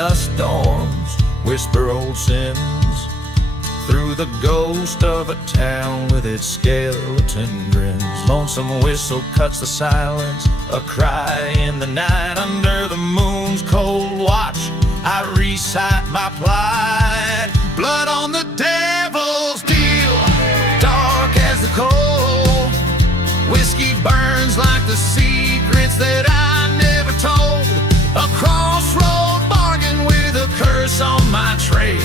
dust storms whisper old sins through the ghost of a town with its skeleton grins. Lonesome whistle cuts the silence, a cry in the night. Under the moon's cold watch, I recite my plight. Blood on the devil's deal, dark as the coal. Whiskey burns like the secrets that I never told. A crossroad bargain with a curse on my trail,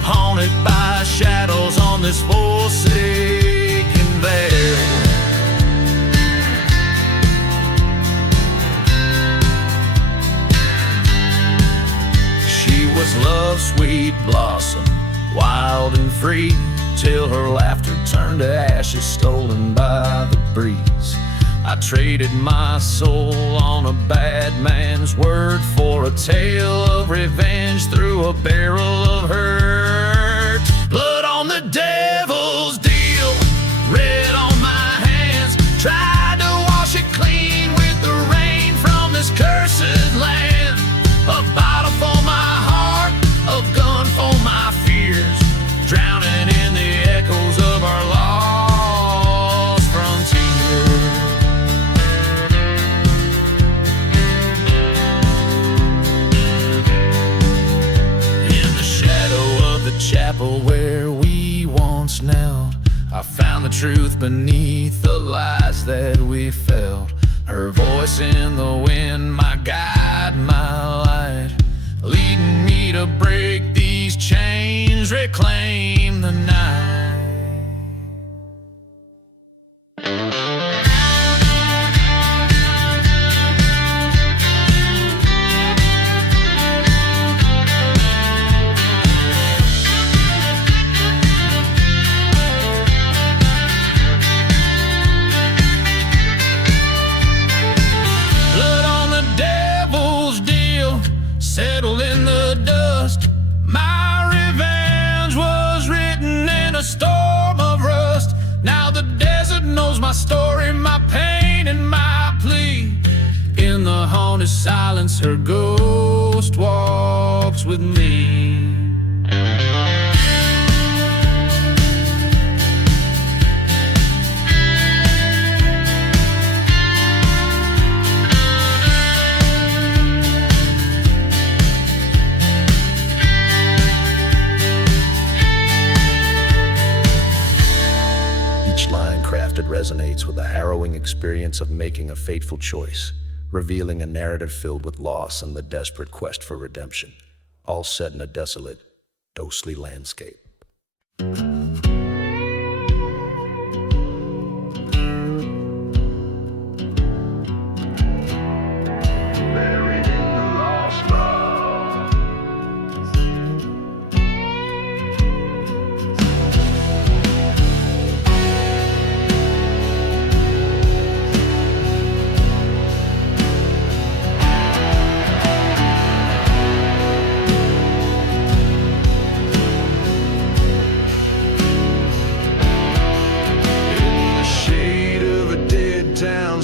haunted by shadows on this forsaken vale. She was love's sweet blossom, wild and free, till her laughter turned to ashes stolen by the breeze. I traded my soul on a bad man's word for a tale of revenge through a barrel of hurt. Blood on the devil's deal, red on my hands. Tried to wash it clean with the rain from this cursed land. A bottle for my heart, a gun for my fears, drowning in the echoes of our lost frontier. Chapel where we once knelt, I found the truth beneath the lies that we felt. Her voice in the wind, my guide, my light, leading me to break these chains, reclaim the night. Settled in the dust, my revenge was written in a storm of rust. Now the desert knows my story, my pain and my plea. In the haunted silence, her ghost walks with me. Crafted resonates with the harrowing experience of making a fateful choice, revealing a narrative filled with loss and the desperate quest for redemption, all set in a desolate, ghostly landscape.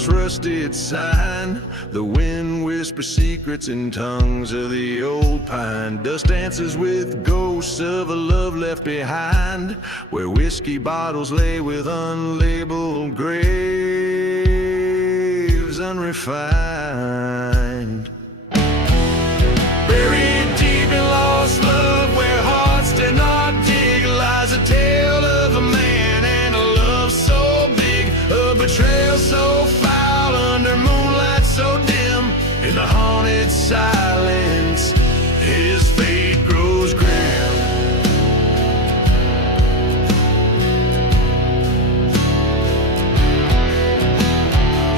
Rusted sign, the wind whispers secrets in tongues of the old pine. Dust dances with ghosts of a love left behind, where whiskey bottles lay with unlabeled graves unrefined. Buried deep in lost love, where hearts did not dig, lies a tale of a man and a love so big, a betrayal so foul. Under moonlight so dim, in the haunted silence, his fate grows grim.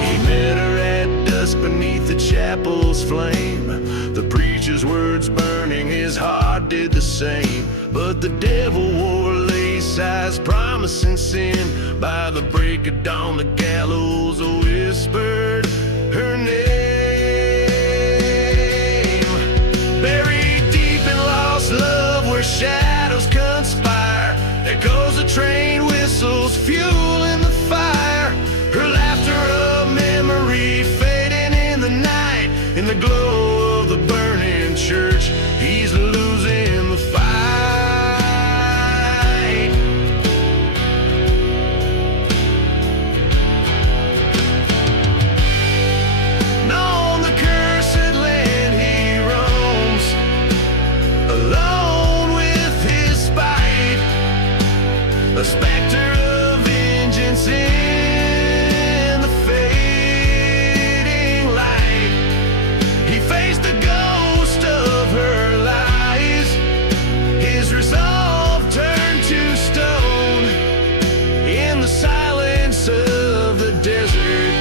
He met her at dusk beneath the chapel's flame. The preacher's words burning, his heart did the same. But the devil wore lace eyes, promising sin. By the break of dawn, the gallows whispered her name. Buried deep in lost love, where shadows conspire, there goes a train, whistles, fuel in the fire. Her laughter of memory fading in the night, in the glow of the burning church. He specter of vengeance in the fading light. He faced the ghost of her lies. His resolve turned to stone in the silence of the desert.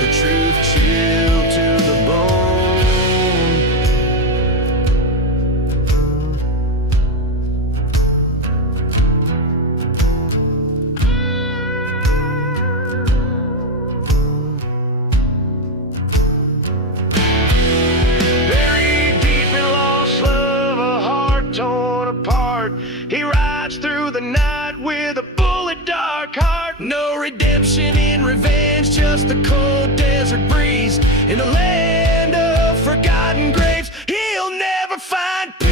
The truth chilled to the bone. Buried deep in lost love, a heart torn apart. He rides through the night with a bullet dark heart. No redemption in revenge, just the cold desert breeze. In a land of forgotten graves, he'll never find peace.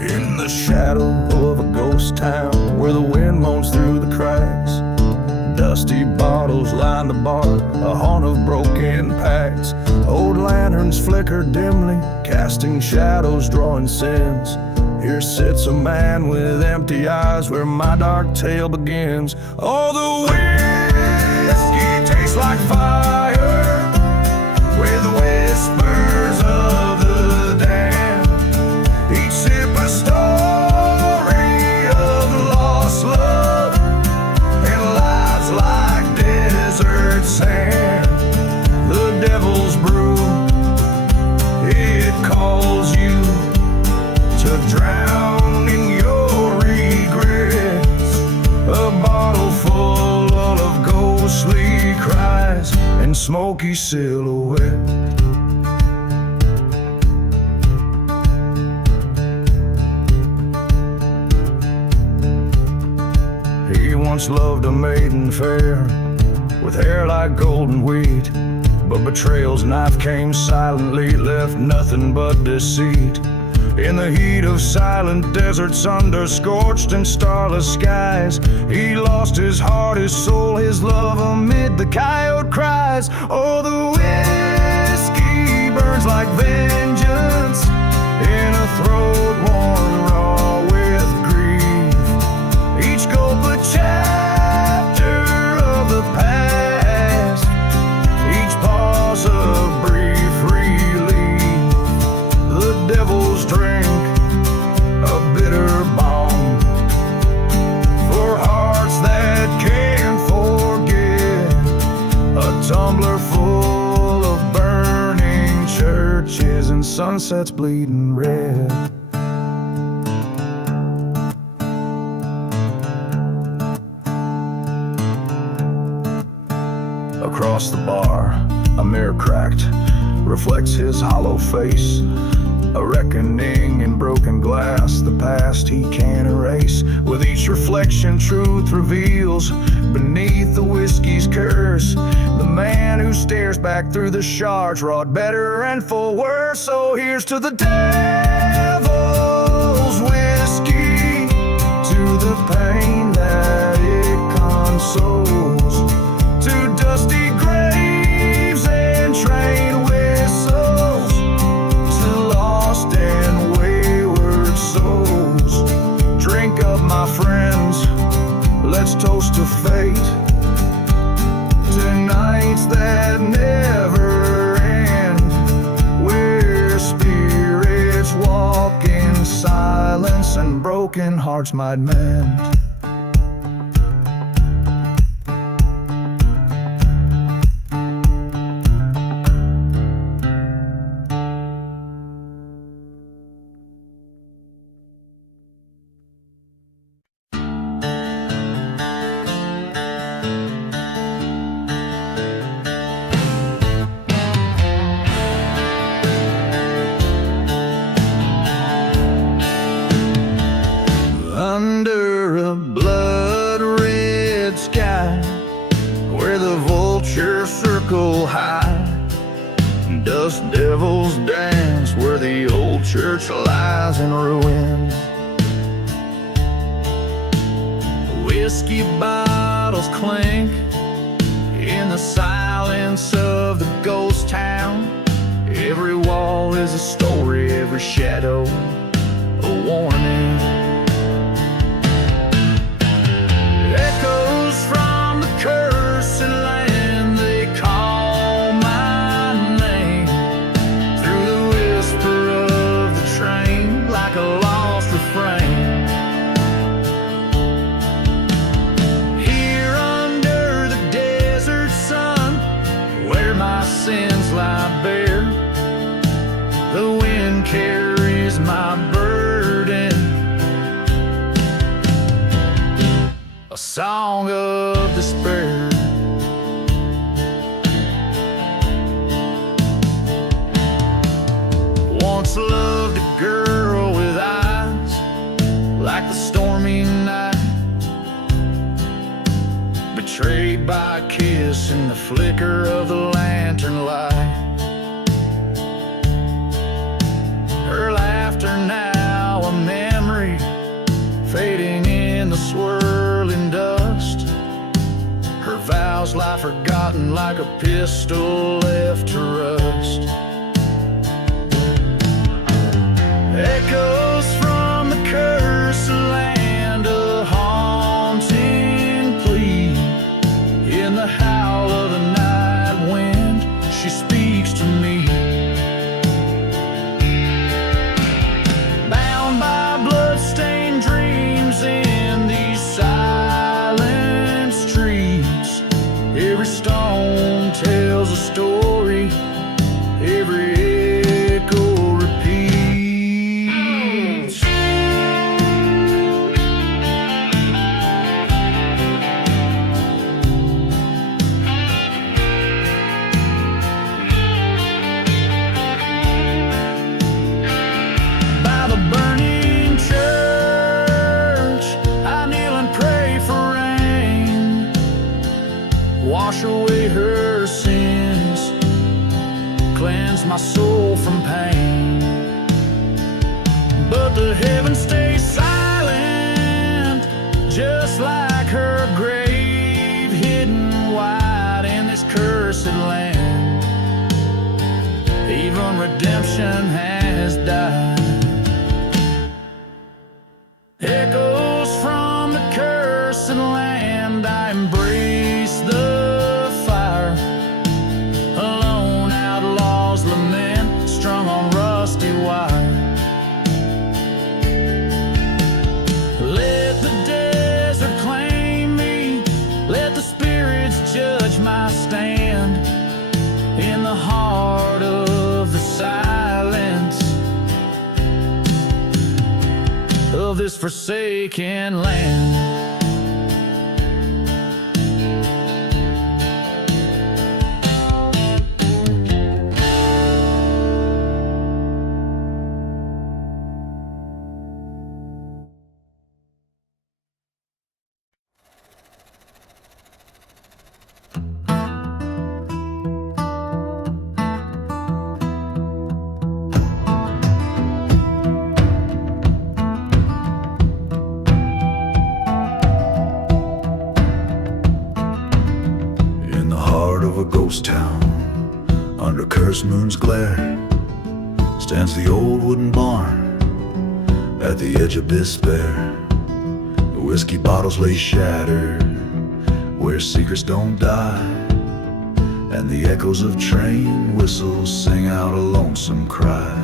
In the shadow of a ghost town where the wind moans through the cracks, dusty bottles line the bar, a haunt of broken packs. Old lanterns flicker dimly, casting shadows, drawing sins. Here sits a man with empty eyes where my dark tale begins. Oh, the whiskey tastes like fire with whispers of the damned. Each sip a story of lost love and lives like desert sand. The devil's brew, it calls you to drown in your regrets. A bottle full of ghostly cries and smoky silhouette. He once loved a maiden fair with hair like golden wheat, but betrayal's knife came silently, left nothing but deceit. In the heat of silent deserts under scorched and starless skies, he lost his heart, his soul, his love amid the coyote cries. Oh, the whiskey burns like vengeance in a throat worn raw with grief. Each gulp a chapter of the past, each pause a brief relief. The devil's drink, a bitter balm for hearts that can't forget. A tumbler full of burning churches and sunsets bleeding red. Across the bar, a mirror cracked reflects his hollow face. A reckoning in broken glass, the past he can't erase. With each reflection, truth reveals beneath the whiskey's curse. The man who stares back through the shards wrought better and for worse. So here's to the devil's whiskey, to the pain that it consoles, to dusty graves and train whistles, to lost and wayward souls. Drink up, my friends, let's toast to fate, to nights that never end, where spirits walk in silence and broken hearts might mend. Under a blood-red sky where the vultures circle high. Dust devils dance where the old church lies in ruins. Whiskey bottles clink in the silence of the ghost town. Every wall is a story, every shadow a warning. Echoes from the cursed land, they call my name through the whisper of the train, like a lost refrain. Here under the desert sun, where my sins lie bare, the wind carries my burden, a song of despair. Once loved a girl with eyes like the stormy night, betrayed by a kiss in the flicker of the lantern light. Her laughter now a memory, fading in the swirling dust. Her vows lie forgotten like a pistol left to rust. Echoes from the cursed land, a haunting plea. In the howl of the night wind, she speaks to me. Bound by blood-stained dreams in these silent streets, every stone tells a story, every echo repeats. By the burning church, I kneel and pray for rain. Wash away her sins, cleanse my soul from pain. But the heavens stay silent, just like her grave, hidden wide in this cursed land. Even redemption has died. Echoes from the cursed land, I embrace the fire. Alone outlaws lament, strung on rusty wire. Let the desert claim me, let the spirits judge my stand. In the heart of the silence of this forsaken land. A ghost town under cursed moon's glare stands the old wooden barn at the edge of despair. The whiskey bottles lay shattered where secrets don't die, and the echoes of train whistles sing out a lonesome cry.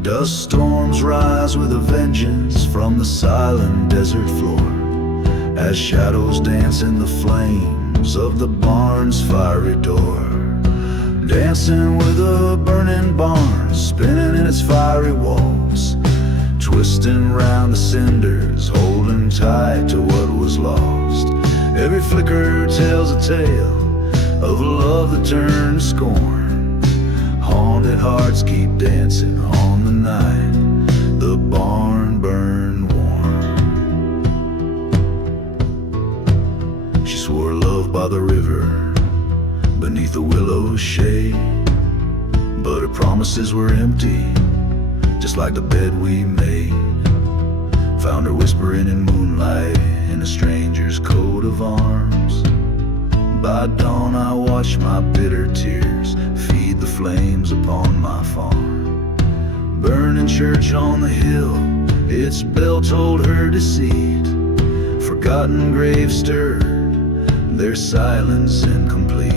Dust storms rise with a vengeance from the silent desert floor as shadows dance in the flames of the barn's fiery door. Dancing with a burning barn, spinning in its fiery walls, twisting round the cinders, holding tight to what was lost. Every flicker tells a tale of a love that turned to scorn. Haunted hearts keep dancing on the night the barn burned warm. off by the river, beneath the willow's shade. But her promises were empty, just like the bed we made. Found her whispering in moonlight, in a stranger's coat of arms. By dawn I watched my bitter tears feed the flames upon my farm. Burning church on the hill, its bell told her deceit. Forgotten graves stirred, their silence incomplete.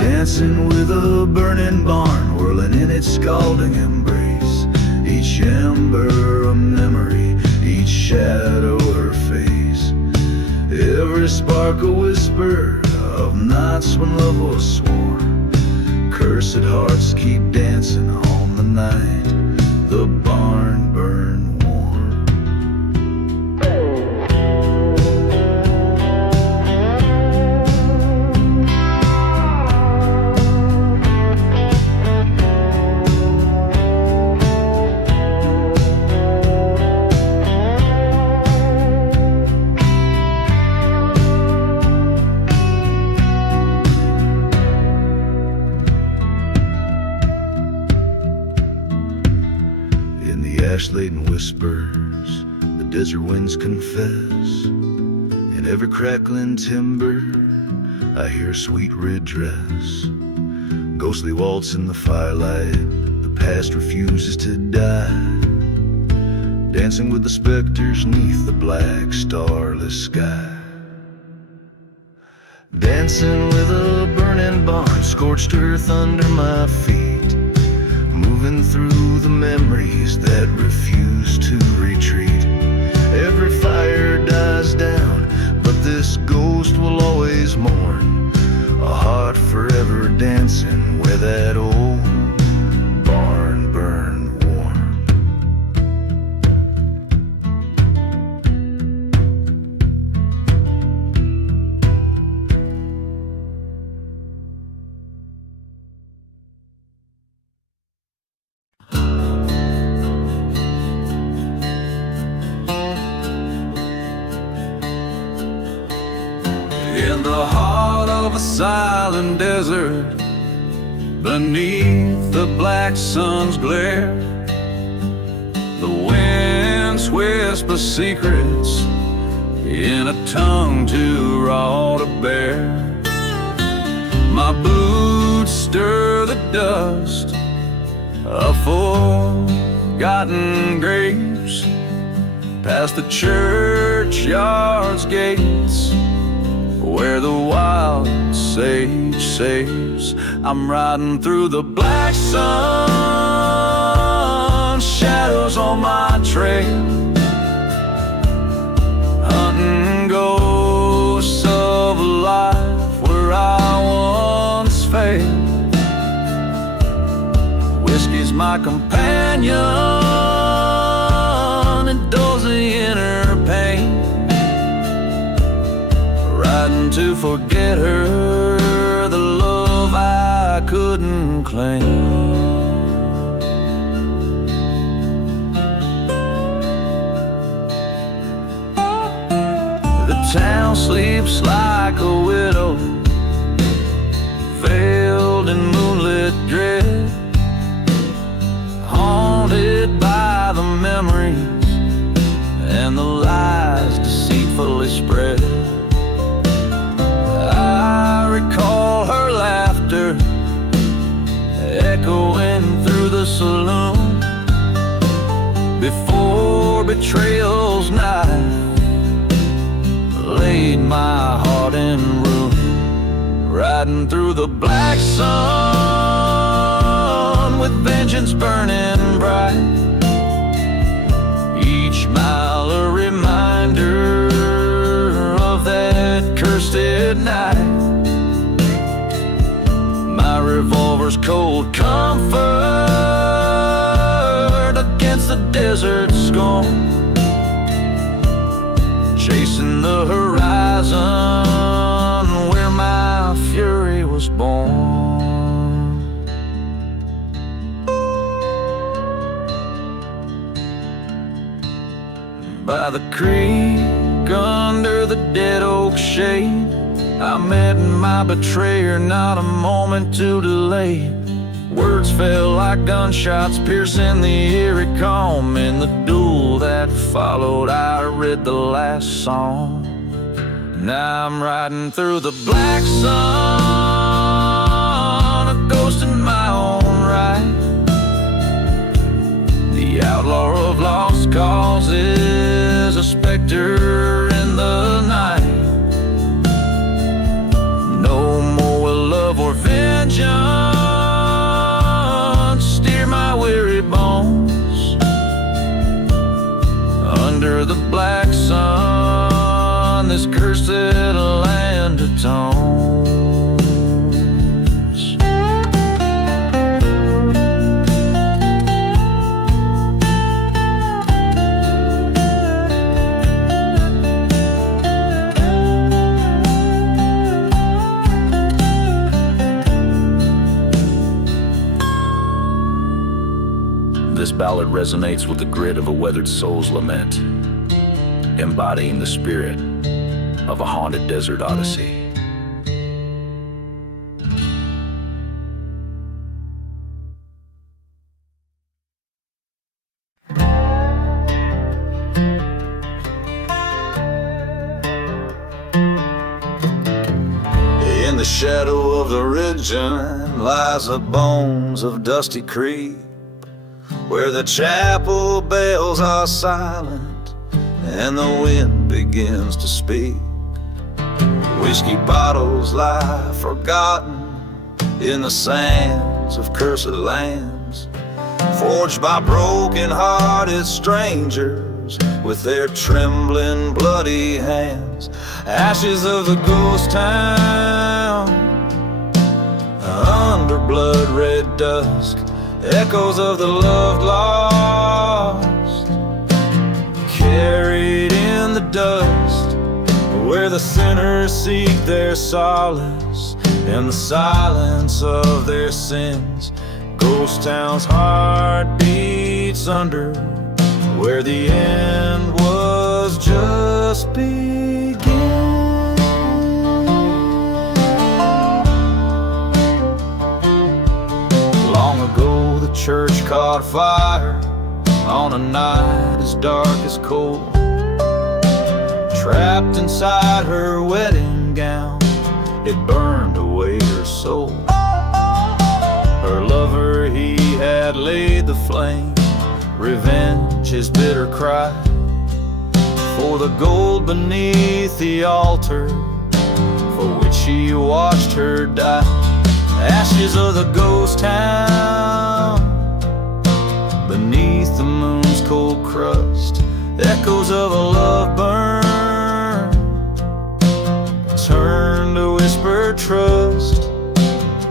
Dancing with a burning barn, whirling in its scalding embrace. Each ember a memory, each shadow her face. Every spark a whisper of nights when love was sworn. Cursed hearts keep dancing on the night the barn burned warm. Ash-laden whispers, the desert winds confess. In every crackling timber, I hear sweet red dress. Ghostly waltz in the firelight, the past refuses to die. Dancing with the specters neath the black, starless sky. Dancing with a burning barn, scorched earth under my feet. Moving through the memories that refuse to retreat. Every fire dies down, but this ghost will always mourn. A heart forever dancing where that old barn burned warm. In the heart of a silent desert, beneath the black sun's glare, the winds whisper secrets in a tongue too raw to bear. My boots stir the dust of forgotten graves, past the churchyard's gates, where the wild sage saves. I'm riding through the black sun, shadows on my trail, hunting ghosts of a life where I once failed. Whiskey's my companion, it dulls the inner pain. Riding to forget her, the love I couldn't claim. The town sleeps like a widow, veiled in moonlit dread, haunted by the memories and the lies deceitfully spread. I recall her laughter echoing through the saloon before betrayal's knife laid my heart in ruin. Riding through the black sun with vengeance burning bright, each mile a reminder of that cursed night. My revolver's cold comfort against the desert scorn, chasing the horizon where my fury was born. By the creek under the dead oak shade, I met my betrayer, not a moment too delayed. Words fell like gunshots, piercing the eerie calm. In the duel that followed, I read the last song. Now I'm riding through the black sun, a ghost in my own right. The outlaw of lost causes, a specter in the night. No more will love or vengeance steer my weary bones. Under the black sun, this cursed land atones. This ballad resonates with the grit of a weathered soul's lament, embodying the spirit of a haunted desert odyssey. In the shadow of the ridgeline lies the bones of Dusty Creek, where the chapel bells are silent and the wind begins to speak. Whiskey bottles lie forgotten in the sands of cursed lands, forged by broken-hearted strangers with their trembling, bloody hands. Ashes of the ghost town, under blood-red dusk, echoes of the loved lost, carried in the dust, where the sinners seek their solace in the silence of their sins. Ghost town's heart beats under, where the end was just beginning. Long ago the church caught fire on a night as dark as coal. Trapped inside her wedding gown, it burned away her soul. Her lover, he had laid the flame, revenge his bitter cry, for the gold beneath the altar for which he watched her die. Ashes of the ghost town, beneath the moon's cold crust, echoes of a love burn turn to whisper trust.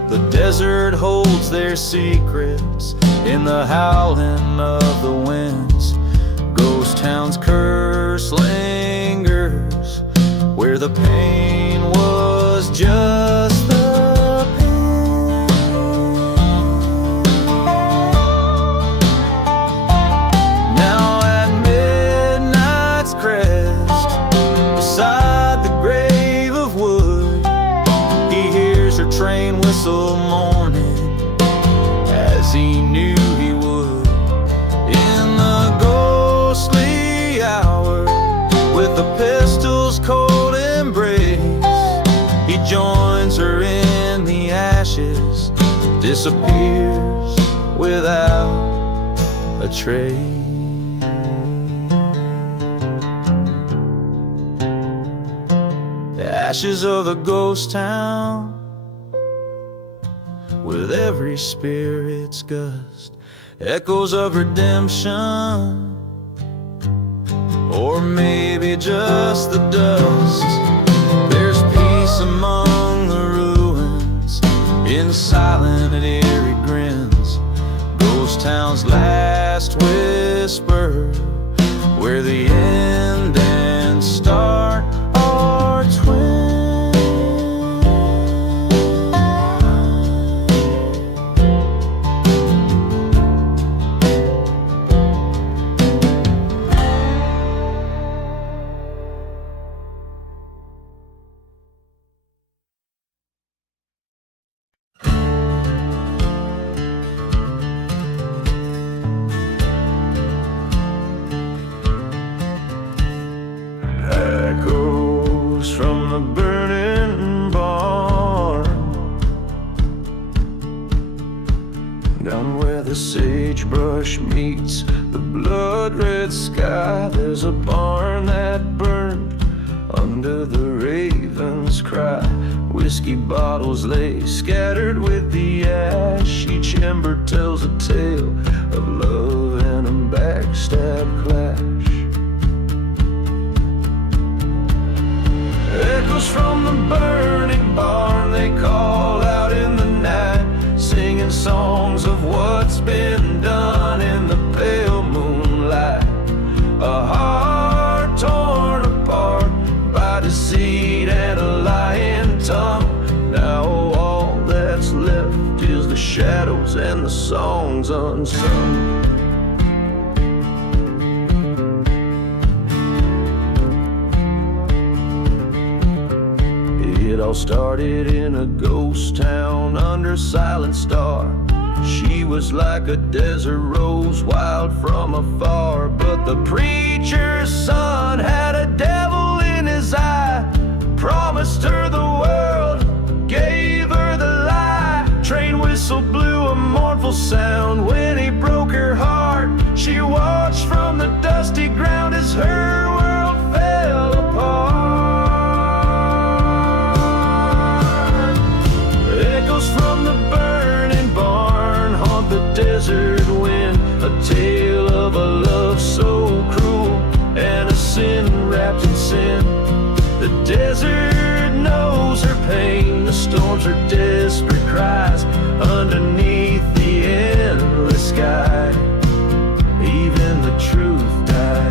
The desert holds their secrets in the howling of the winds. Ghost town's curse lingers, where the pain was just the pain. Now at midnight's crest, beside the grave of wood, he hears her train whistle mourning, as he knew he would. In the ghostly hour, with the pistol's cold embrace, he joins her in the ashes, disappears without a trace. The ashes of a ghost town, with every spirit's gust, echoes of redemption, or maybe just the dust. There's peace among the ruins, in silent and eerie grins. Ghost town's last whisper, where the end and start are twin. Echoes from the burning barn, down where the sagebrush meets the blood-red sky. There's a barn that burned under the raven's cry. Whiskey bottles lay scattered with the ash. Each ember tells a tale of love and a backstab clash. Echoes from the burning barn, they call out in the night, singing songs of what's been done in the pale moonlight. A heart torn apart by deceit and a lying tongue. Now all that's left is the shadows and the songs unsung. It all started in a ghost town under a silent star. She was like a desert rose, wild from afar. But the preacher's son had a devil in his eye, promised her the world, gave her the lie. Train whistle blew a mournful sound when he broke her heart. She watched from the dusty ground as her world fell apart. Echoes from the burning barn haunt the desert wind, a tale of a love so cruel and a sin wrapped in sin. The desert knows her pain, the storms are desperate cries underneath the endless sky. Even the truth died.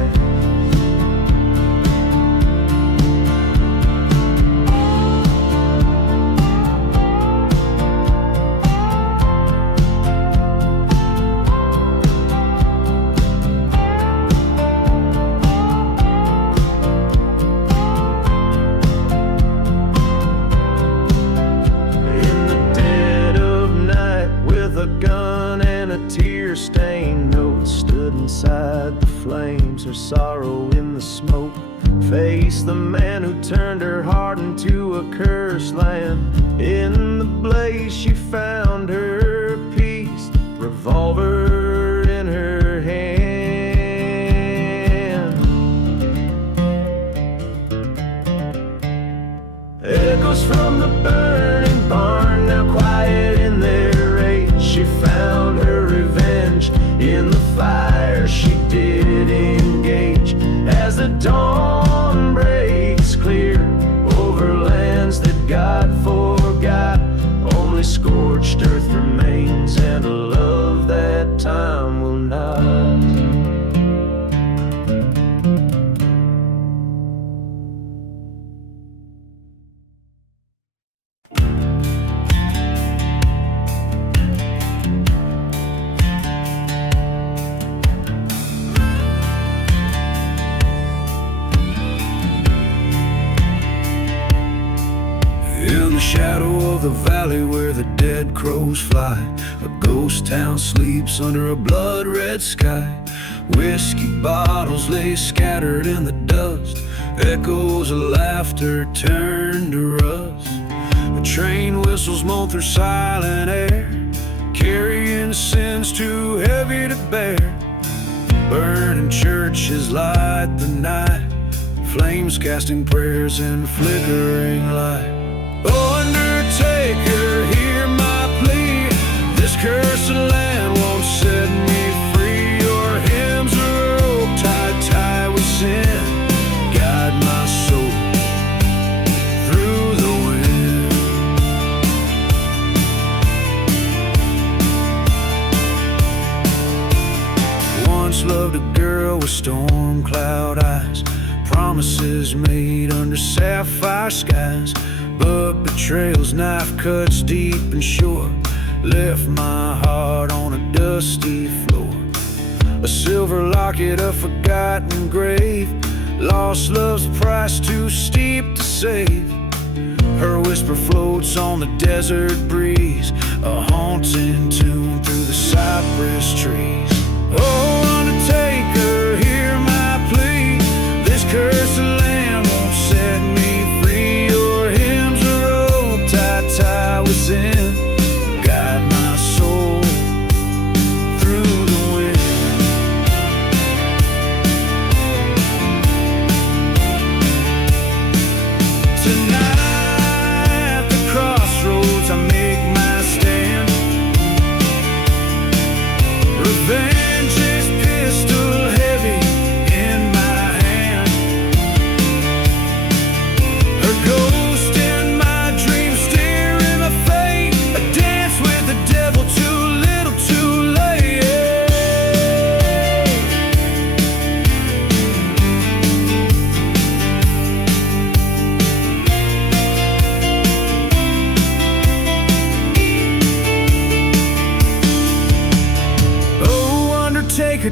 Tear-stained notes stood inside the flames, her sorrow in the smoke. Faced the man who turned her heart into a cursed land. In the blaze she found her peace, revolver in her hand. Echoes from the burning barn, now quiet in their rage. She found her revenge in the fire she did engage. As the dawn breaks clear over lands that God forgot, only scorched earth remains and a love that time will not. In the shadow of the valley where the dead crows fly, a ghost town sleeps under a blood-red sky. Whiskey bottles lay scattered in the dust, echoes of laughter turned to rust. A train whistles moan through silent air, carrying sins too heavy to bear. Burning churches light the night, flames casting prayers in flickering light. Oh, undertaker, hear my plea. This cursed land won't set me free. Your hymns are rope tied with sin. Guide my soul through the wind. Once loved a girl with storm cloud eyes, promises made under sapphire skies. But betrayal's knife cuts deep and short, left my heart on a dusty floor. A silver locket, a forgotten grave, lost love's price too steep to save. Her whisper floats on the desert breeze, a haunting tune through the cypress trees. Oh, undertaker, hear my plea. This cursed land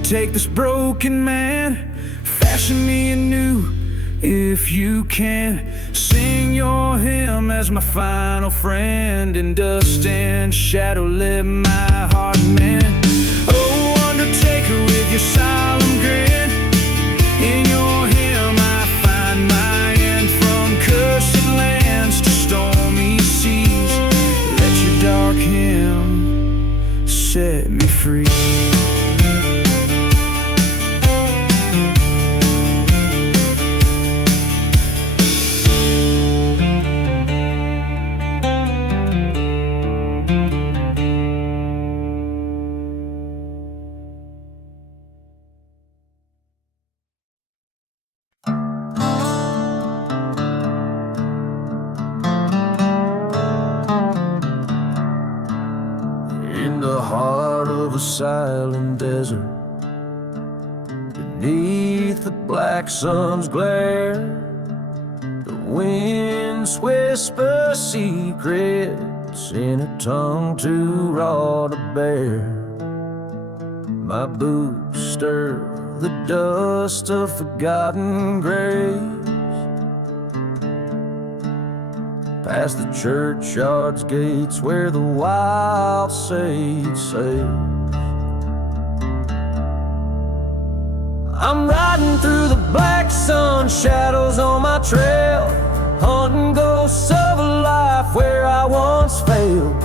take this broken man, fashion me anew if you can. Sing your hymn as my final friend. In dust and shadow let my heart mend. Oh, undertaker with your solemn grin, in your hymn I find my end. From cursed lands to stormy seas, let your dark hymn set me free. In the heart of a silent desert, beneath the black sun's glare, the winds whisper secrets in a tongue too raw to bear. My boots stir the dust of forgotten graves, past the churchyard's gates where the wild sage sails. I'm riding through the black sun, shadows on my trail, hunting ghosts of a life where I once failed.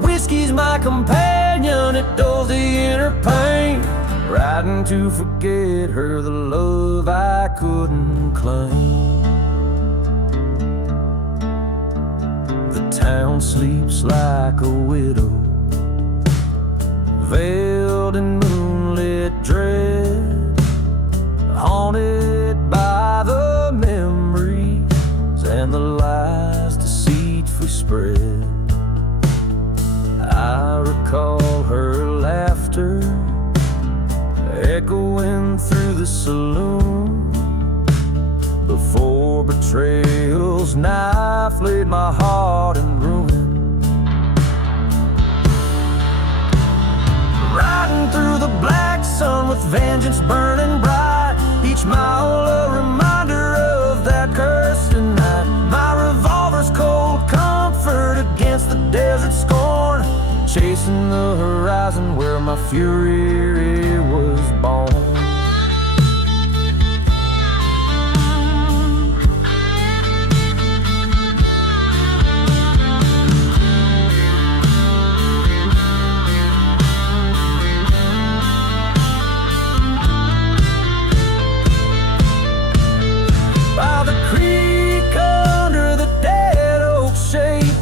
Whiskey's my companion, it dulls the inner pain, riding to forget her, the love I couldn't claim. The town sleeps like a widow, veiled in moonlit dread, haunted by the memories and the lies deceitfully spread. I recall her laughter echoing through the saloon, before betrayal's knife laid my heart in ruin. Riding through the black sun with vengeance burning bright, each mile a reminder of that cursed night. My revolver's cold comfort against the desert scorn, chasing the horizon where my fury was born. By the creek under the dead oak shade,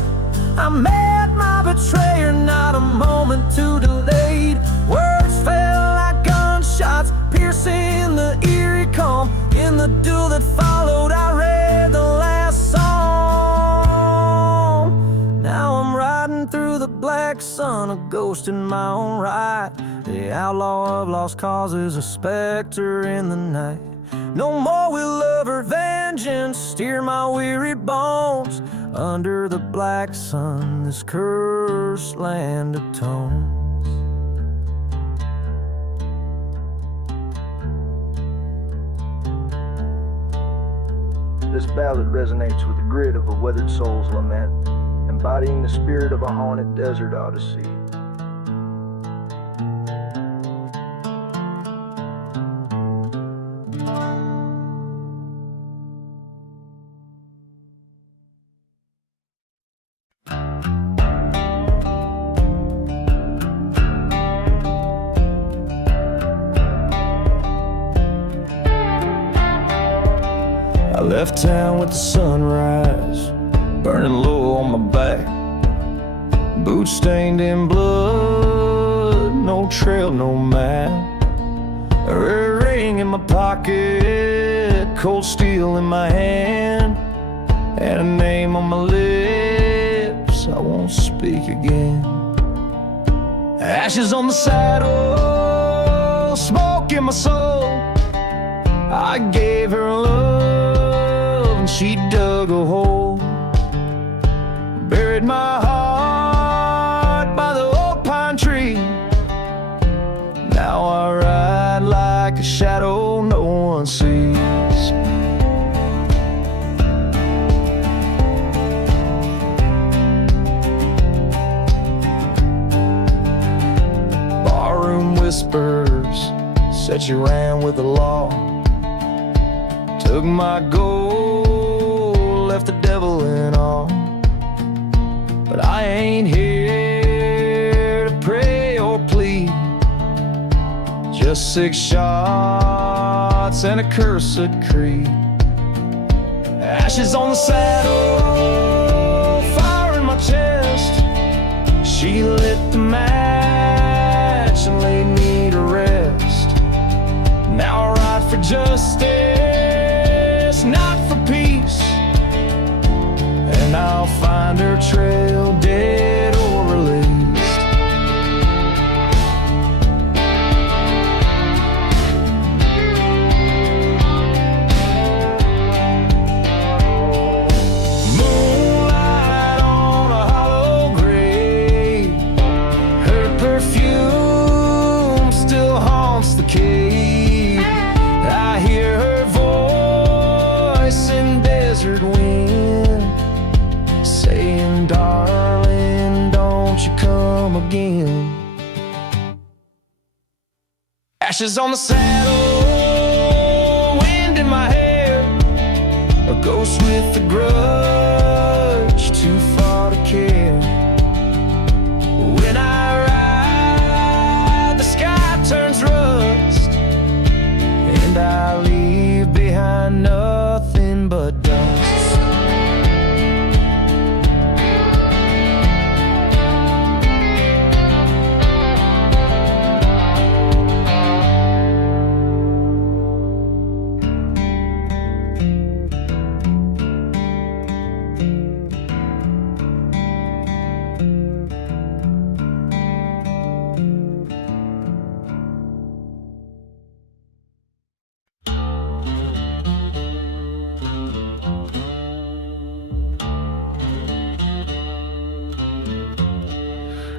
I met my betrayer, not a moment too delayed. Words fell like gunshots, piercing the eerie calm. In the duel that followed, I read the last song. Now I'm riding through the black sun, a ghost in my own right, the outlaw of lost causes, a specter in the night. No more will love or vengeance steer my weary bones. Under the black sun, this cursed land atones. This ballad resonates with the grit of a weathered soul's lament, embodying the spirit of a haunted desert odyssey. I left town with the sunrise burning low on my back, boots stained in blood, no trail, no map. A rare ring in my pocket, cold steel in my hand, and a name on my lips I won't speak again. Ashes on the saddle, smoke in my soul. I gave her love and she dug a hole, buried my heart by the old pine tree. Now I ride that you ran with the law. Took my gold, left the devil in all. But I ain't here to pray or plead. Just 6 shots and a cursed creed. Ashes on the saddle, fire in my chest. She lit the match and laid me to rest. Now I ride for justice, not for peace. And I'll find her trail, dead or released. Moonlight on a hollow grave. Her perfume still haunts the cave. I hear her voice in desert wind, saying, darling, don't you come again. Ashes on the saddle, wind in my hair, a ghost with a grudge, too far to care. When I ride, the sky turns rust, and I leave behind nothing but dust.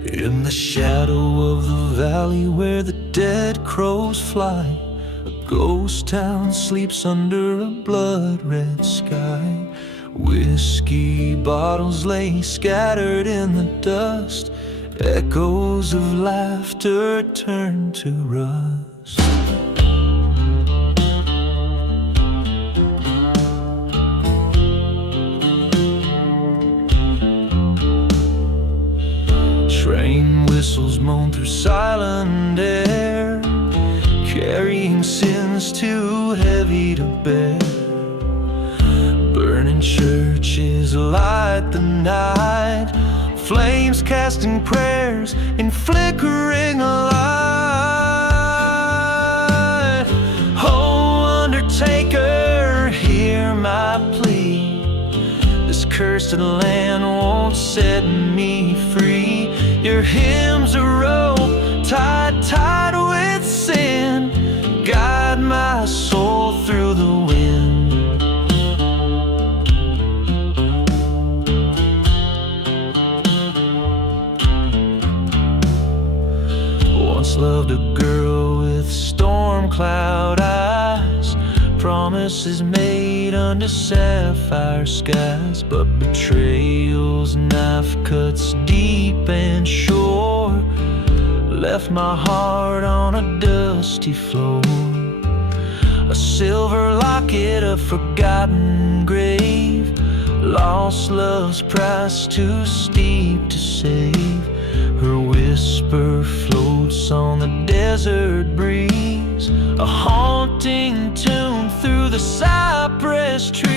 In the shadow of the valley where the dead crows fly, a ghost town sleeps under a blood-red sky. Whiskey bottles lay scattered in the dust, echoes of laughter turn to rust. Train whistles moan through silent air, carrying sins too heavy to bear. Burning churches light the night, flames casting prayers in flickering light. Oh, undertaker, hear my plea. This cursed land won't set me free. Your hymns a rope tied with sin, guide my soul through the wind. Once loved a girl with storm cloud eyes, promises made under sapphire skies, but betrayal's knife cuts deep and sure, left my heart on a dusty floor. A silver locket, a forgotten grave, lost love's price too steep to save. Her whisper floats on the desert breeze, a haunting tune through the cypress trees.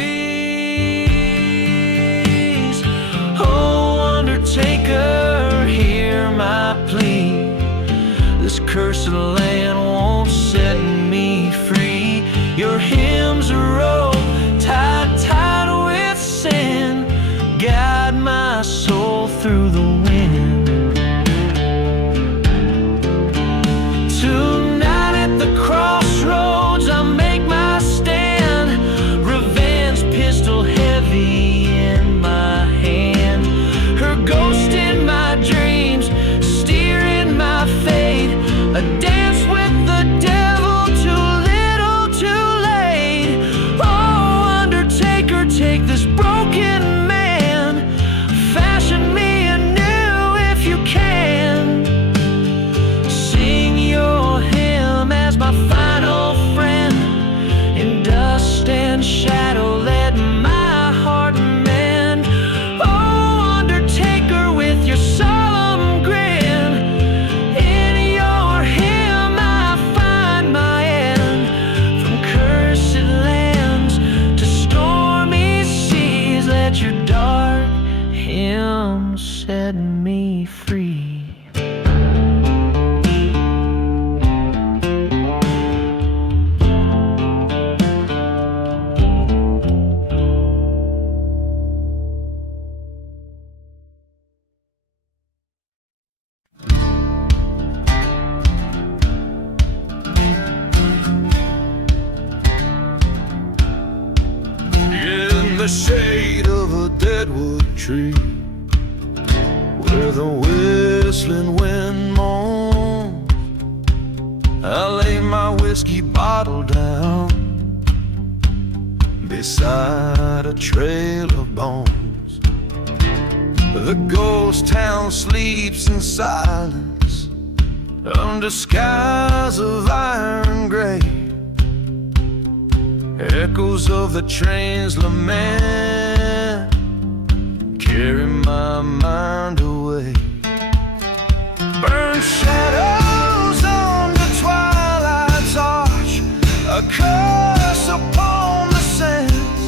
Oh, undertaker, hear my plea. This cursed land won't set me free. Your hymns a rope tied with sin, guide my soul through the wind. Tonight at the crossroads I make my stand, revenge pistol heavy in my hand. Her ghost in my dreams, steering my fate, a dance the shade of a deadwood tree, where the whistling wind moans, I lay my whiskey bottle down beside a trail of bones. The ghost town sleeps in silence under skies of iron gray. Echoes of the train's lament carry my mind away. Burn shadows on the twilight's arch, a curse upon the sands.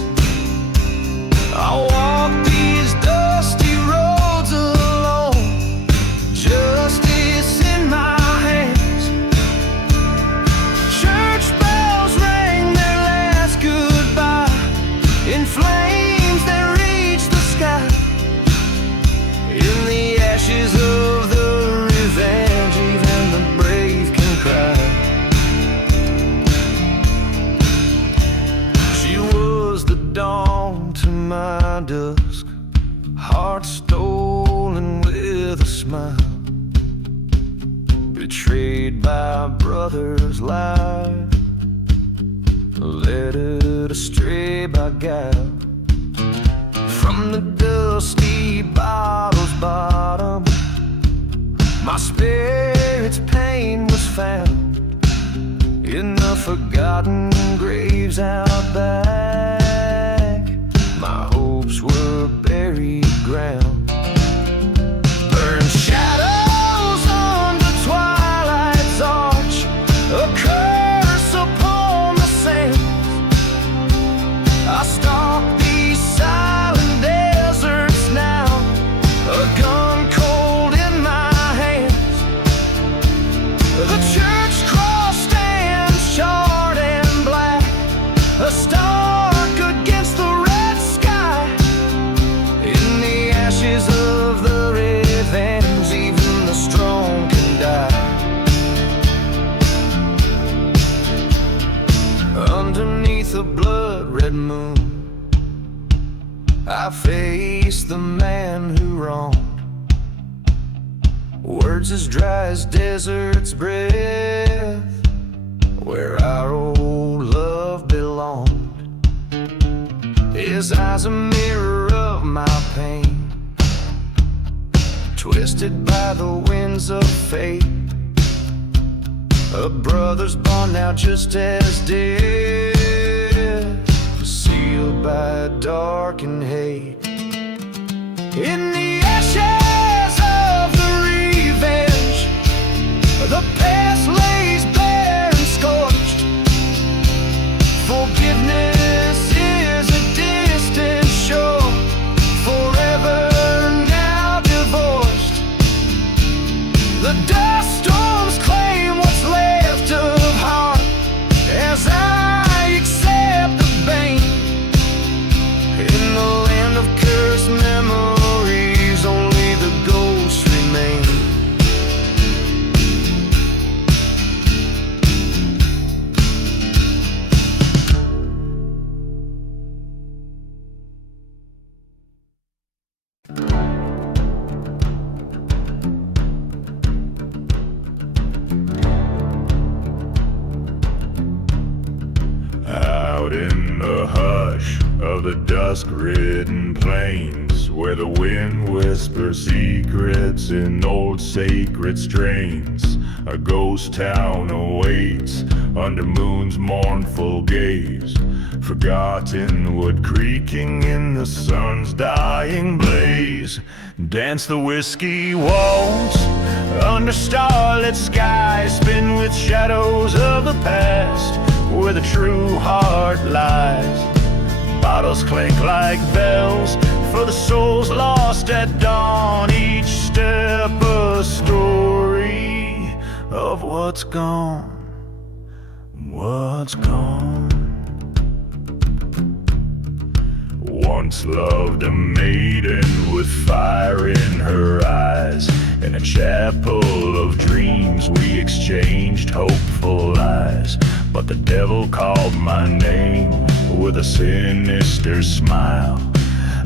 I walk these dusty roads alone, justice in my hands. Church bells rang their last goodbye in flames that reach the sky. In the ashes of the revenge, even the brave can cry. She was the dawn to my dusk, heart stolen with a smile, betrayed by brother's lie, led astray by guile. From the dusty bottle's bottom, my spirit's pain was found in the forgotten graves out back. My hopes were buried ground. Burn shadows on the twilight's arch, a curse upon the sands. I stalk these silent deserts now, a gun cold in my hands. The church cross stands charred and black, a stark against the red sky. In the ashes of the revenge, even the strong can die. Underneath a blood-red moon, I face the man who wronged. Words as dry as desert's breath, where our old love belonged. His eyes a mirror of my pain, twisted by the winds of fate. A brother's bond now just as dead, sealed by dark and hate. In the ashes of the revenge, the past lays bare and scorched. Forgiveness is a distant shore, forever now divorced. The dust storms claim what's left of heart, as I accept the bane. In the land of cursed memories, only the ghosts remain. Out in the hush of the dusk-ridden plains, where the wind whispers secrets in old sacred strains, a ghost town awaits under moon's mournful gaze. Forgotten wood creaking in the sun's dying blaze. Dance the whiskey waltz under starlit skies, spin with shadows of the past, where the true heart lies. Bottles clink like bells for the souls lost at dawn. Each step a story of what's gone, what's gone. Once loved a maiden with fire in her eyes. In a chapel of dreams we exchanged hopeful lies. But the devil called my name with a sinister smile,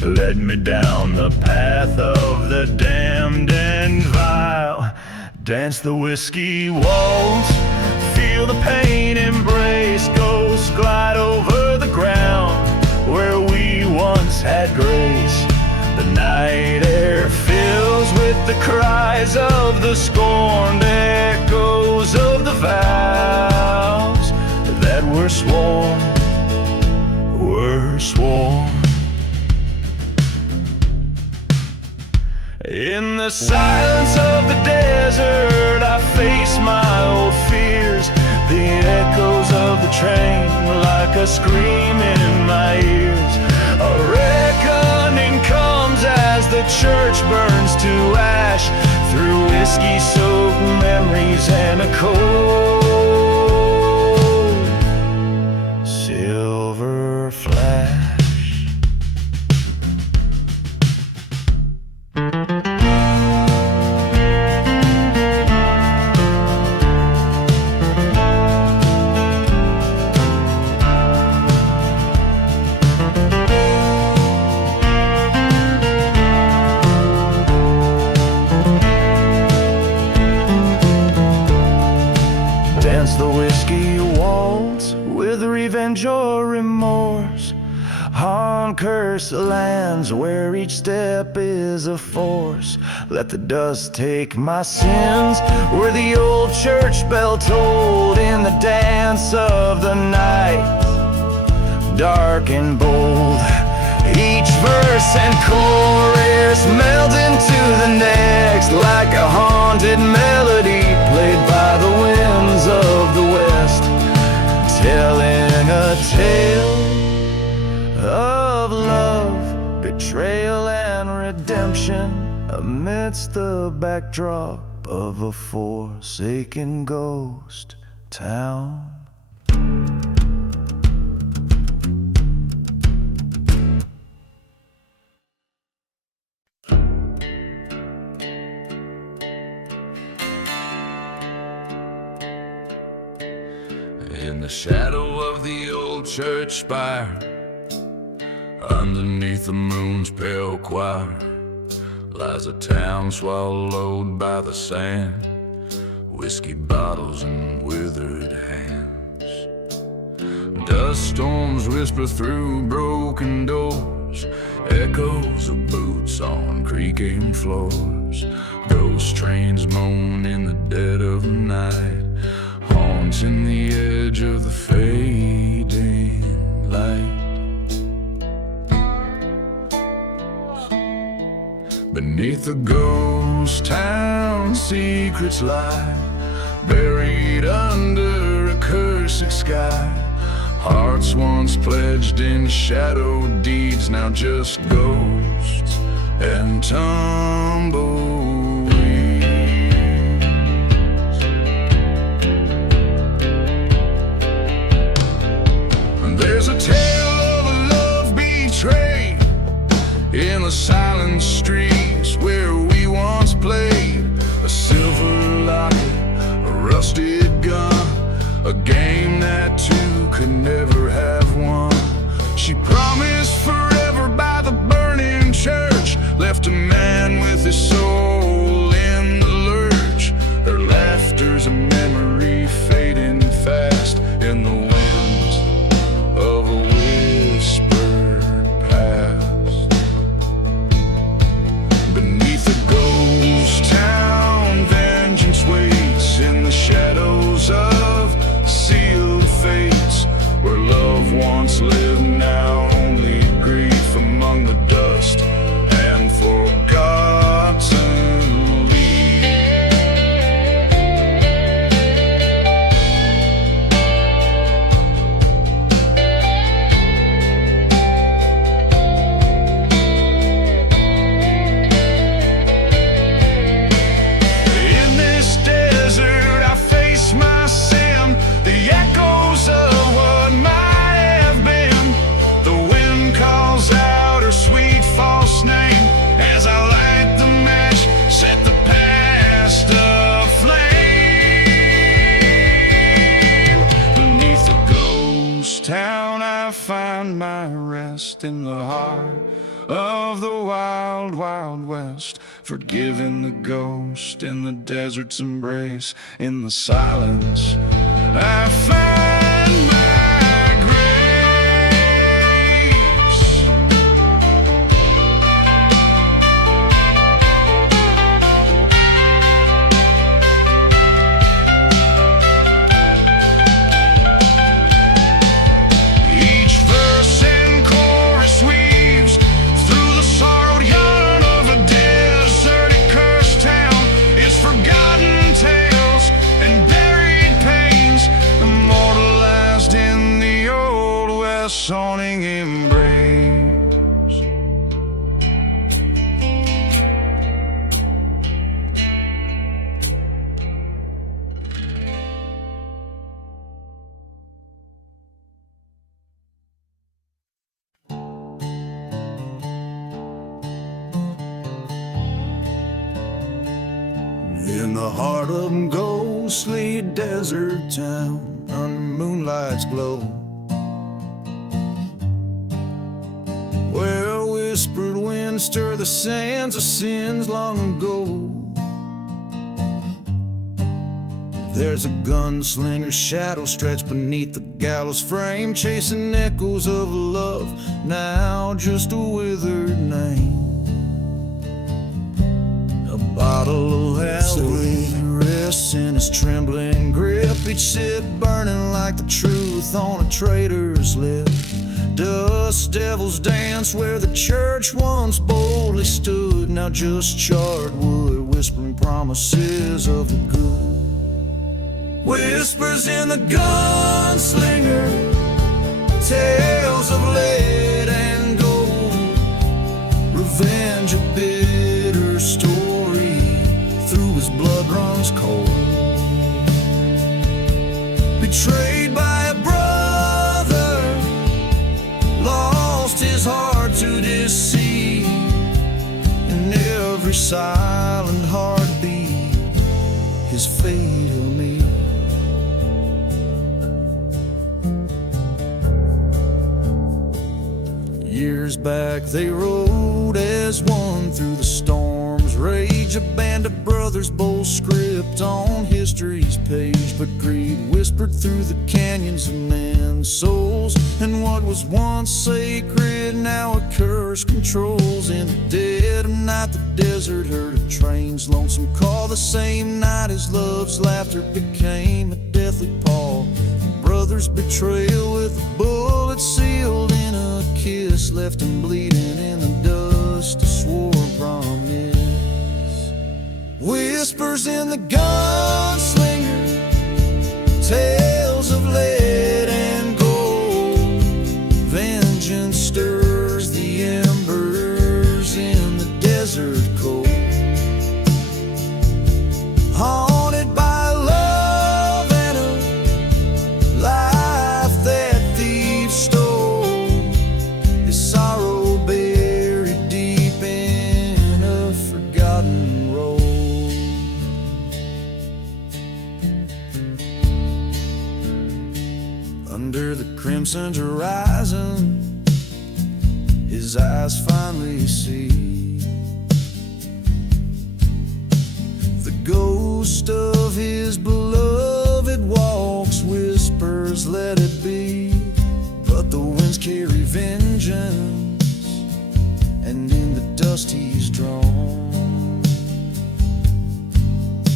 led me down the path of the damned and vile. Dance the whiskey waltz, feel the pain embrace, ghosts glide over the ground where we once had grace. The night air fills with the cries of the scorned, echoes of the vows that were sworn, were sworn. In the silence of the desert, I face my old fears, the echoes of the train like a scream in my ears. A reckoning comes as the church burns to ash, through whiskey-soaked memories and a cold silver flash. The whiskey waltz with revenge or remorse, haunt curse the lands where each step is a force. Let the dust take my sins where the old church bell tolled, in the dance of the night, dark and bold. Each verse and chorus meld into the next, like a haunted melody played by the winds of the west, telling a tale of love, betrayal and redemption amidst the backdrop of a forsaken ghost town. In the shadow of the old church spire, underneath the moon's pale choir, lies a town swallowed by the sand, whiskey bottles and withered hands. Dust storms whisper through broken doors, echoes of boots on creaking floors. Ghost trains moan in the dead of night, haunts in the edge of the fading light. Beneath the ghost town, secrets lie, buried under a cursed sky. Hearts once pledged in shadow deeds, now just ghosts and tumbleweeds. There's a tale of a love betrayed in the silent streets where we once played. A silver locket, a rusted gun, a game that two could never have won. She promised forever by the burning church, left a man with his soul in the lurch. Her laughter's a memory fading fast in the winds of a whispered past. Beneath the ghost town, vengeance waits in the shadows of sealed fates, where love once lived now only lost in the heart of the wild, wild west, forgiving the ghost in the desert's embrace. In the silence, I find my grace. Each verse and chorus weaves through the sorrowed yarn of a deserted, cursed town. Its forgotten tales and buried pains, immortalized in the old west haunting embrace. In the heart of a ghostly desert town, under moonlight's glow, where whispered winds stir the sands of sins long ago. There's a gunslinger's shadow stretched beneath the gallows frame, chasing echoes of love, now just a withered name. A bottle of Halloween rests in his trembling grip, each sip burning like the truth on a traitor's lip. Dust devils dance where the church once boldly stood, now just charred wood, whispering promises of the good. Whispers in the gunslinger, tales of lead and gold, revenge a bitter story, through his blood runs cold. Betrayed by a brother, lost his heart to deceive, in every silent heartbeat, his fate he'll meet. Years back they rode as one through the storm's rage, a band of brothers, bold script on history's page. But greed whispered through the canyons of men's souls, and what was once sacred now a curse controls. In the dead of night the desert heard a train's lonesome call, the same night his love's laughter became a deathly pall. Brother's betrayal with a bullet sealed in a kiss, left him bleeding in the dust, a sworn promise. Whispers in the gunslinger, tales of lead and gold, vengeance stirs the embers in the desert cold. Haunted by love and a life that thieves stole, his sorrow buried deep in a forgotten road. Under the crimson's horizon, his eyes finally see the ghost of his beloved walks, whispers let it be, but the winds carry vengeance, and in the dust he's drawn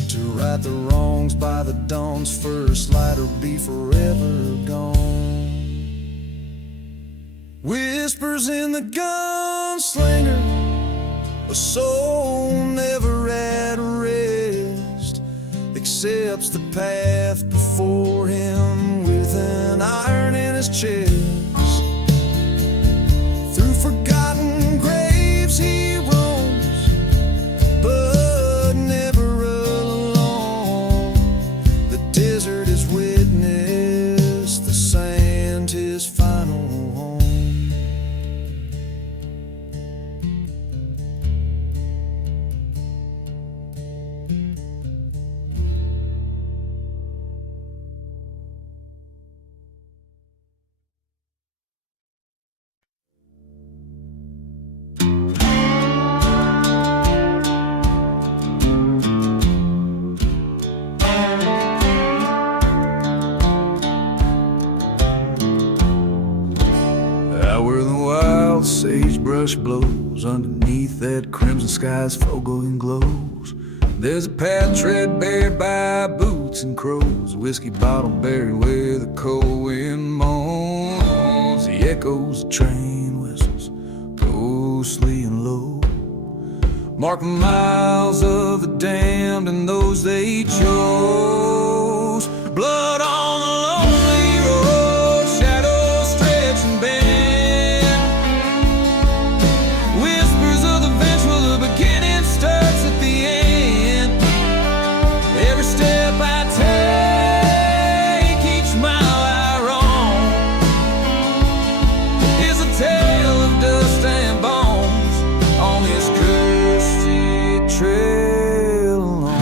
to right the wrongs by the dawn's first light, or be forever gone. Whispers in the gunslinger, a soul never at rest, accepts the path before him with an iron in his chest. Through forgotten graves he roams, but never alone. The desert has witnessed the sand his final home. rush blows. Underneath that crimson sky's foregoing glows. There's a path tread bared by boots and crows, whiskey bottle buried where the cold wind moans. The echoes of train whistles, ghostly and low, mark the miles of the damned and those they chose. Blood on the lonely road, shadows stretch and bend. Whispers of the vengeful, the beginning starts at the end. Every step I take, each mile I roam, is a tale of dust and bones on this cursed trail alone.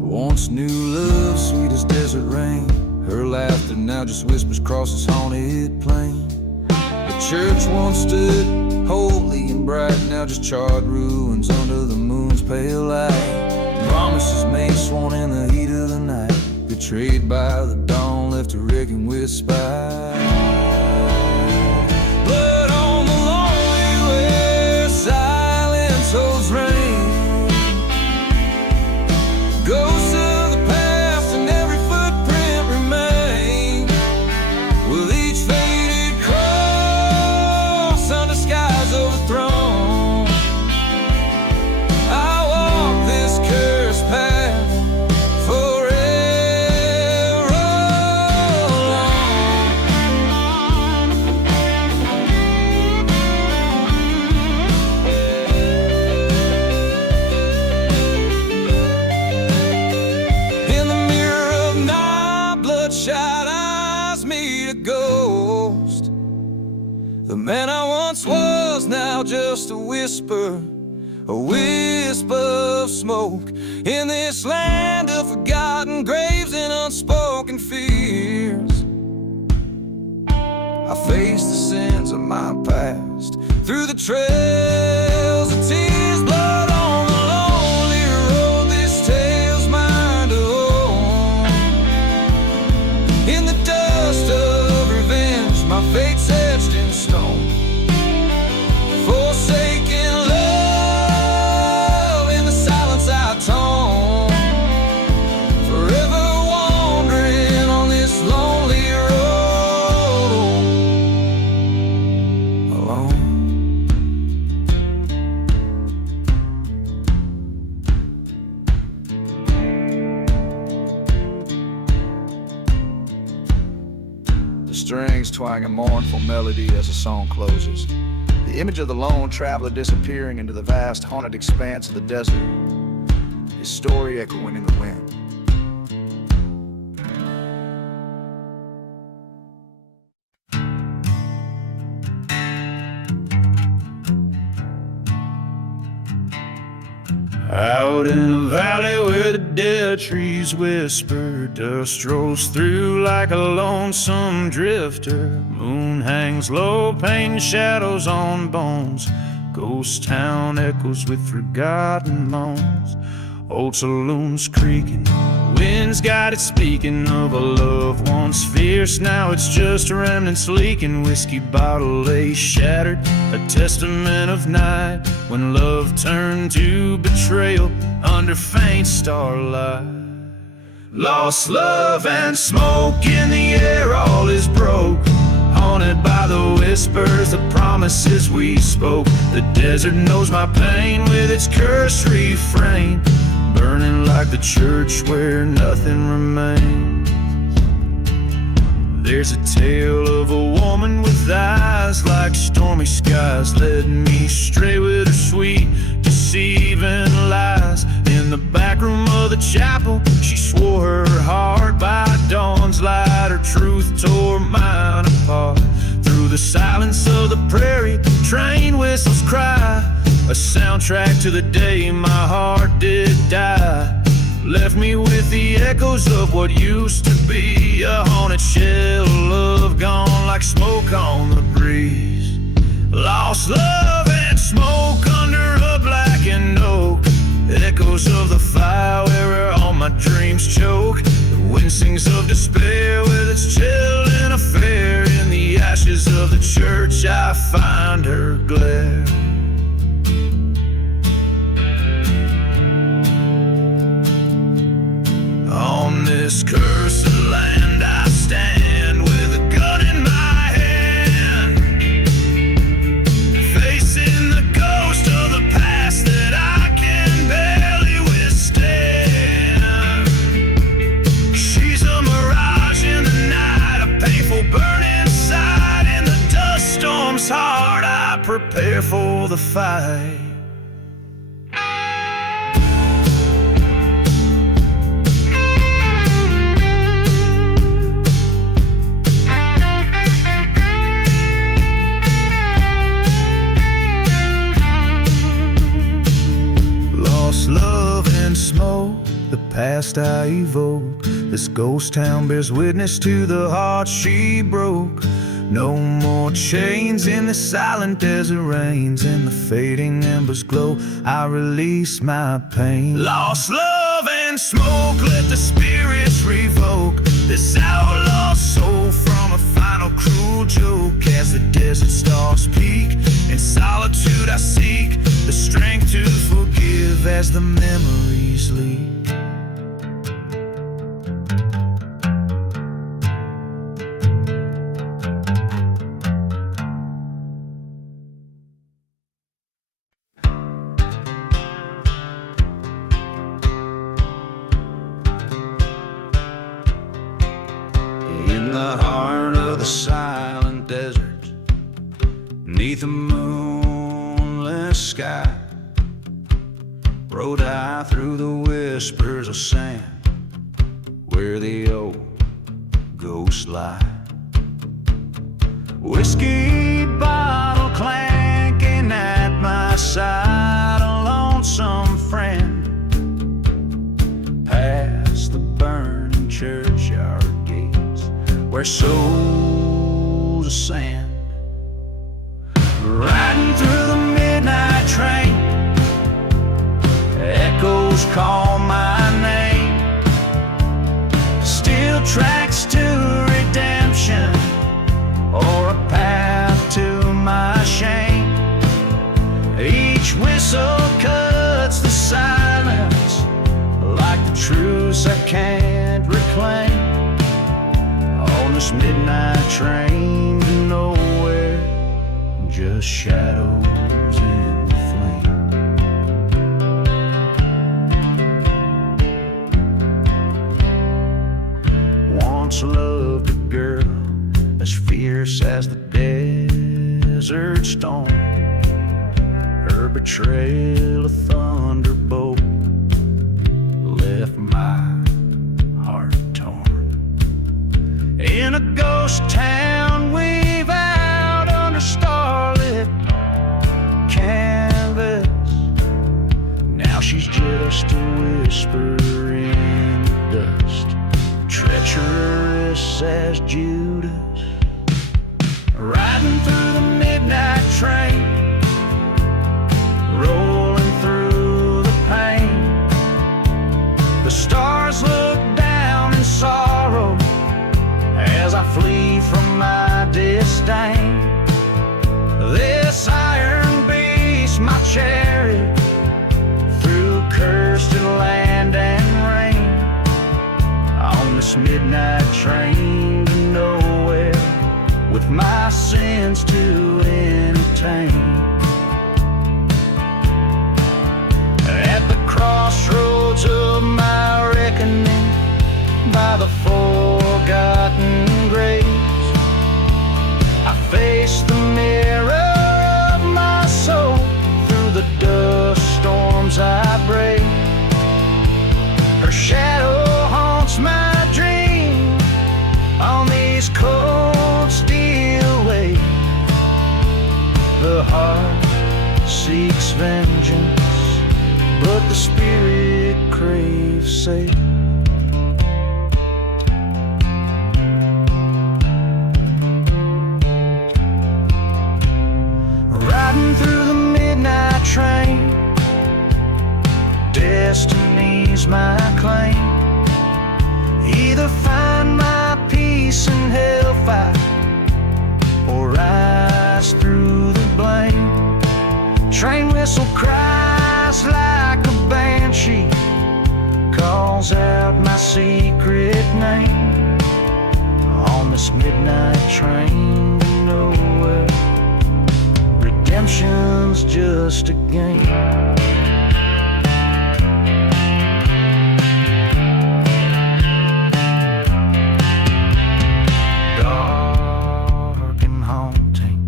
Once new love, sweet as desert rain, her laughter now just whispers across this haunted plain. The church once stood holy and bright, now just charred ruins under the moon's pale light. Promises made sworn in the heat of the night, betrayed by the dawn, left to reckon with spite. Blood on the lonely where silence holds rain. Ghosts of the past and every footprint remain. Will each faded cross under skies overthrown. I walk this cursed path forever alone. In the mirror of my bloodshot eyes meet a ghost. The man I once was now just a wisp of smoke. In this land of forgotten graves and unspoken fears, I face the sins of my past through the trails of tears. Blood on the lonely road, this tale's mine to own. In the dust of revenge, my fate's etched in stone. Forsaken love, in the silence I tone. Forever wandering on this lonely road alone. The strings twang a mournful melody as the song closes. The image of the lone traveler disappearing into the vast haunted expanse of the desert, his story echoing in the wind. Out in a valley where the dead trees whisper, dust rolls through like a lonesome drifter. Moon hangs low, painting shadows on bones. Ghost town echoes with forgotten moans. Old saloons creaking, wind's got it speaking of a love once fierce. Now it's just remnants leaking. Whiskey bottle lay shattered, a testament of night when love turned to betrayal under faint starlight. Lost love and smoke in the air, all is broke. Haunted by the whispers, the promises we spoke. The desert knows my pain with its cursed refrain, burning like the church where nothing remains. There's a tale of a woman with eyes like stormy skies, led me stray with her sweet, deceiving lies. In the back room of the chapel, she swore her heart by dawn's light. Her truth tore mine apart. Through the silence of the prairie, train whistles cry, a soundtrack to the day my heart did die. Left me with the echoes of what used to be a haunted shell of love, gone like smoke on the breeze. Lost love and smoke under a blackened oak, echoes of the fire where all my dreams choke. The wind sings of despair with its chill in a fair find her glare. On this cursed land I stand with a gun in my hand, facing the ghost of the past that I can barely withstand. She's a mirage in the night, a painful burn inside. In the dust storm's heart I prepare for the fight. Love and smoke, the past I evoke. This ghost town bears witness to the heart she broke. No more chains in the silent desert rains. In the fading embers glow, I release my pain. Lost love and smoke, let the spirits revoke this outlaw soul from a final cruel joke. As the desert stars peak, in solitude I seek the strength to forgive as the memories leak. In the heart of the silent desert, 'neath a moonless sky, rode I through the whispers of sand, where the old ghosts lie. Whiskey bottle clanking at my side, a lonesome friend, past the burning churchyard gates, where souls ascend. Riding through the midnight train, echoes call my name. Steel tracks to redemption, or a path to my shame. Each whistle cuts the silence like the truths I can't reclaim. On this midnight train to nowhere, just shadows in the flame. Once loved a girl as fierce as the desert storm. Her betrayal, a thunderbolt, left my heart torn. In a ghost town we've out under starlit canvas, now she's just a whisper in the dust, treacherous as Judas. Riding through the midnight train, rolling through the pain. The stars look down in sorrow as I flee from my disdain. This iron beast, my chariot, through cursed land and rain. On this midnight train to nowhere, with my sins to entertain. At the crossroads of my reckoning, by the forgotten graves, I face the mirror of my soul. Through the dust storms I brave, her shadow haunts my dream on these cold steel waves. The heart seeks vengeance, but the spirit craves safe. Riding through the midnight train, destiny's my claim. Either find my peace in hellfire, or rise through whistle cries like a banshee, calls out my secret name on this midnight train to nowhere. Redemption's just a game. Dark and haunting,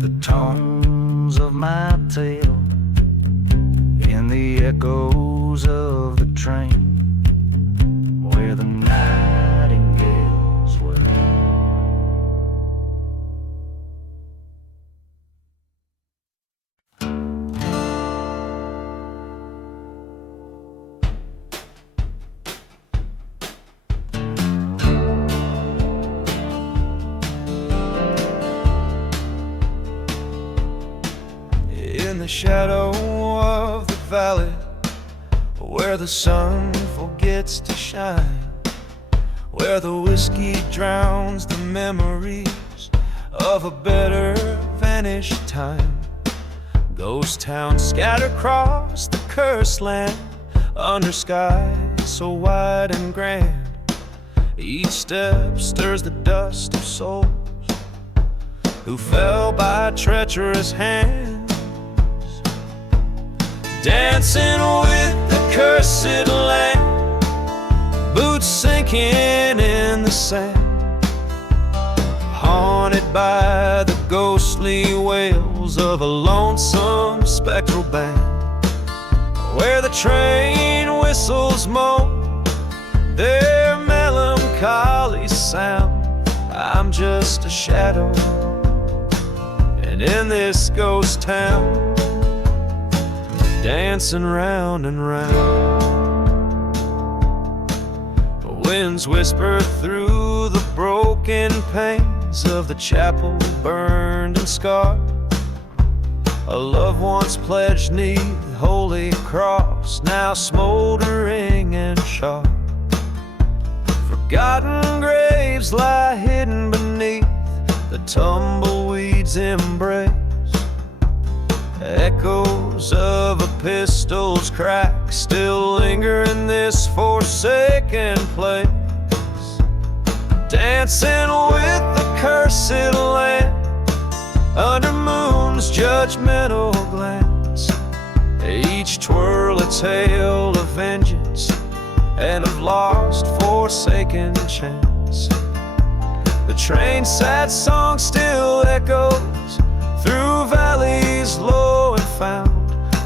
the tones of my tale in the echoes of the train where the nightingales were. In the shadow of the valley, where the sun forgets to shine, where the whiskey drowns the memories of a better vanished time. Ghost towns scattered across the cursed land, under skies so wide and grand. Each step stirs the dust of souls who fell by treacherous hands, dancing with the cursed land, boots sinking in the sand, haunted by the ghostly wails of a lonesome spectral band, where the train whistles moan their melancholy sound. I'm just a shadow, and in this ghost town, dancing round and round. Winds whisper through the broken panes of the chapel burned and scarred. A love once pledged 'neath the holy cross, now smoldering and charred. Forgotten graves lie hidden beneath the tumbleweed's embrace. Echoes of a pistol's crack still linger in this forsaken place, dancing with the cursed land under moon's judgmental glance. Each twirl a tale of vengeance and of lost forsaken chance. The train's sad song still echoes through valleys low and found,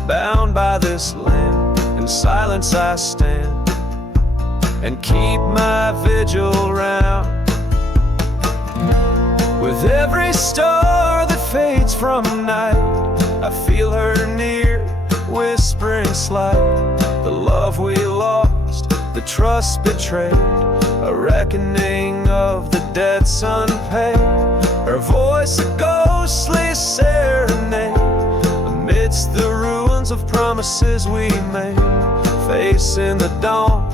bound by this land. In silence I stand and keep my vigil round. With every star that fades from night, I feel her near, whispering slight. The love we lost, the trust betrayed, a reckoning of the debts unpaid. Her voice a ghostly serenade amidst the ruins of promises we made. Facing the dawn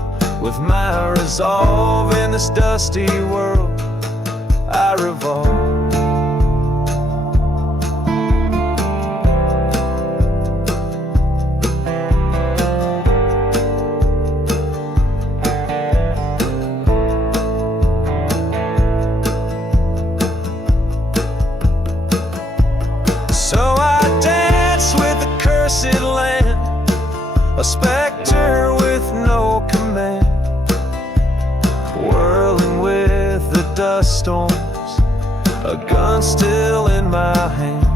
with my resolve, in this dusty world I revolve. Land, a specter with no command, whirling with the dust storms, a gun still in my hand.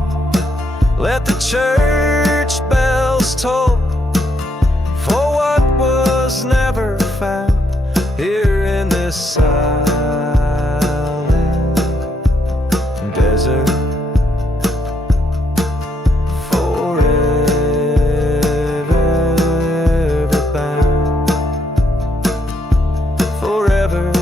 Let the church bells toll for what was never found here in this silent desert. Forever